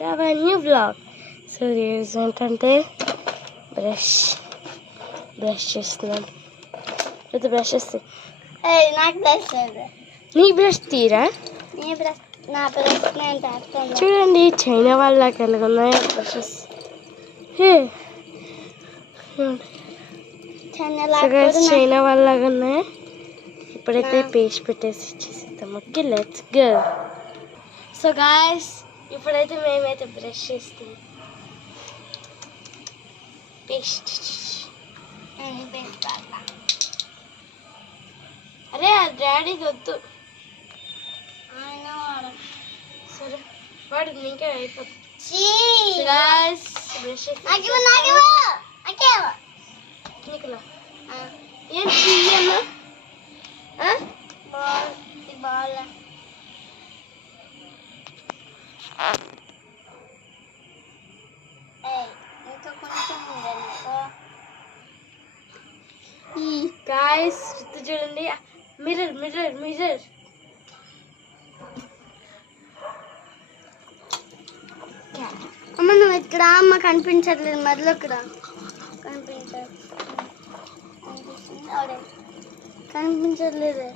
have a new vlog. So here's ఏంటంటే brush చేస్తున్నాను. లేదా బ్రష్ చేస్తే నాకు బ్రష్ లేదు. నీ బ్రష్ తీరా? నీ బ్రష్ నా బ్రష్ నేను చేస్తాను. చూడండి చైనా వాళ్ళకి ఎలాగున్నాయి బ్రషెస్. చైనా వాళ్ళలాగా ఉన్నాయి. ఇప్పుడైతే పేస్ట్ పెట్టేసి ఇచ్చేసిద్దాం. Okay let's go. So guys ఇప్పుడైతే మేమైతే బ్రష్ చేస్తాం. పేస్ట్ అరే డాడీకి వద్దు. సరే వాడు ఇంకా అయిపోతుంది. బ్రష్ నీకులా ఏం చెయ్యన్నా గాయస్ చూడండి. మిర్రర్ మిర్రర్ మిర్రర్ అమ్మ నువ్వు ఇక్కడ అమ్మ కనిపించట్లేదు. మధ్యలో ఇక్కడ కనిపించట్లేదు.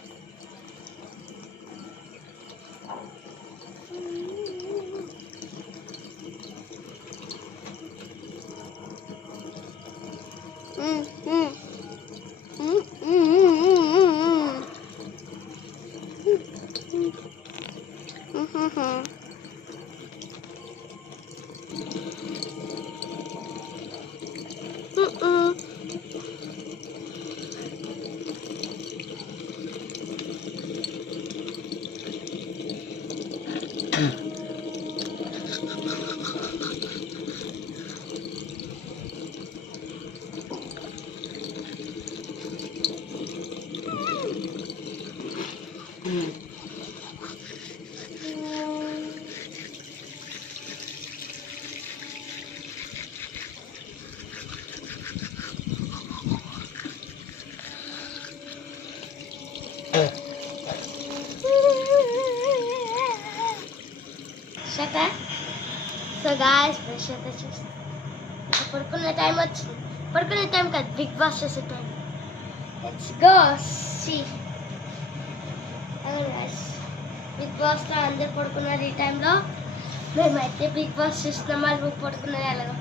సో గాయస్ బ్రష్ అయితే చేస్తాం. పడుకునే టైం వచ్చింది. పడుకునే టైం కాదు, బిగ్ బాస్ చేసే time. Let's go see. Bigg బాస్లో అందరు పడుకున్నారు. ఈ టైంలో మేమైతే బిగ్ బాస్ చూస్తున్నాం. వాళ్ళు పడుకున్నారు. అలాగా